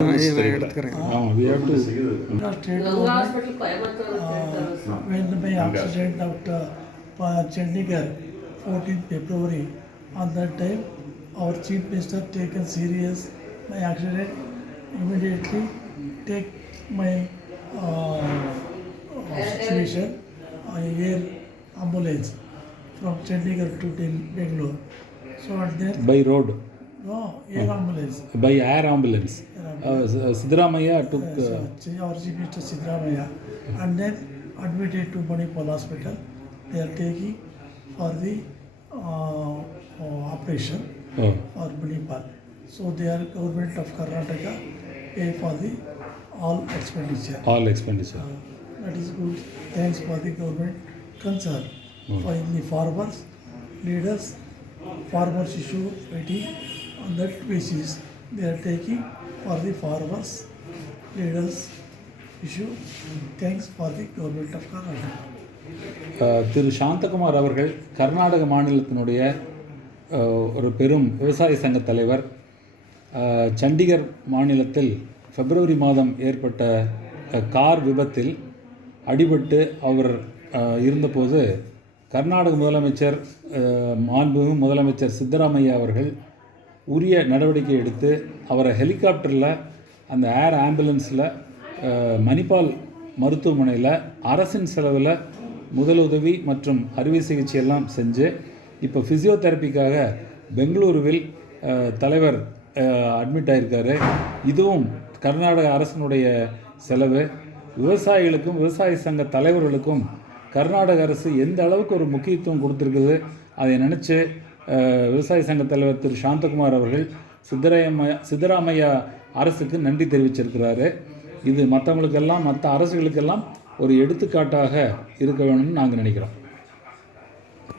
We have to when my assistant Dr. Chandigarh, 14th February, on that time, our Chief Minister taken serious my accident, immediately take my uh, uh, situation, uh, air ambulance from Chandigarh to Bangalore. So at that by road? No, air oh. ambulance. By air ambulance. Sidramaya took. Uh, RG Mr. Sidramaya, and then admitted to Manipal Hospital. They are taking for the uh, uh, operation oh. for Manipal. So they are government of Karnataka pay for the all expenditure. All expenditure. Uh, that is good. Thanks for the government concern oh. for the farmers, leaders, farmers issue fighting on that basis. they are taking for the farmers, leaders issue. Thanks for the government of Karnataka. Uh, திரு சாந்தகுமார் அவர்கள் கர்நாடக மாநிலத்தினுடைய uh, ஒரு பெரும் விவசாய சங்க தலைவர் uh, Chandigarh மாநிலத்தில் பிப்ரவரி மாதம் ஏற்பட்ட கார் விபத்தில் அடிபட்டு அவர் இருந்தபோது கர்நாடக முதலமைச்சர் மாண்புமிகு முதலமைச்சர் சித்தராமையா அவர்கள் உரிய நடவடிக்கை எடுத்து அவரை ஹெலிகாப்டரில் அந்த ஏர் ஆம்புலன்ஸில் மணிப்பால் மருத்துவமனையில் அரசின் செலவில் முதலுதவி மற்றும் அறுவை சிகிச்சையெல்லாம் செஞ்சு இப்போ ஃபிசியோதெரப்பிக்காக பெங்களூருவில் தலைவர் அட்மிட் ஆகியிருக்காரு இதுவும் கர்நாடக அரசனுடைய செலவு விவசாயிகளுக்கும் விவசாய சங்க தலைவர்களுக்கும் கர்நாடக அரசு எந்த அளவுக்கு ஒரு முக்கியத்துவம் கொடுத்துருக்குது அதை நினச்சி விவசாய சங்க தலைவர் திரு சாந்தகுமார் அவர்கள் சித்தராமையா சித்தராமையா அரசுக்கு நன்றி தெரிவிச்சிருக்கிறாரு இது மற்றவங்களுக்கெல்லாம் மற்ற அரசுகளுக்கெல்லாம் ஒரு எடுத்துக்காட்டாக இருக்க வேணும்னு நாங்கள் நினைக்கிறோம்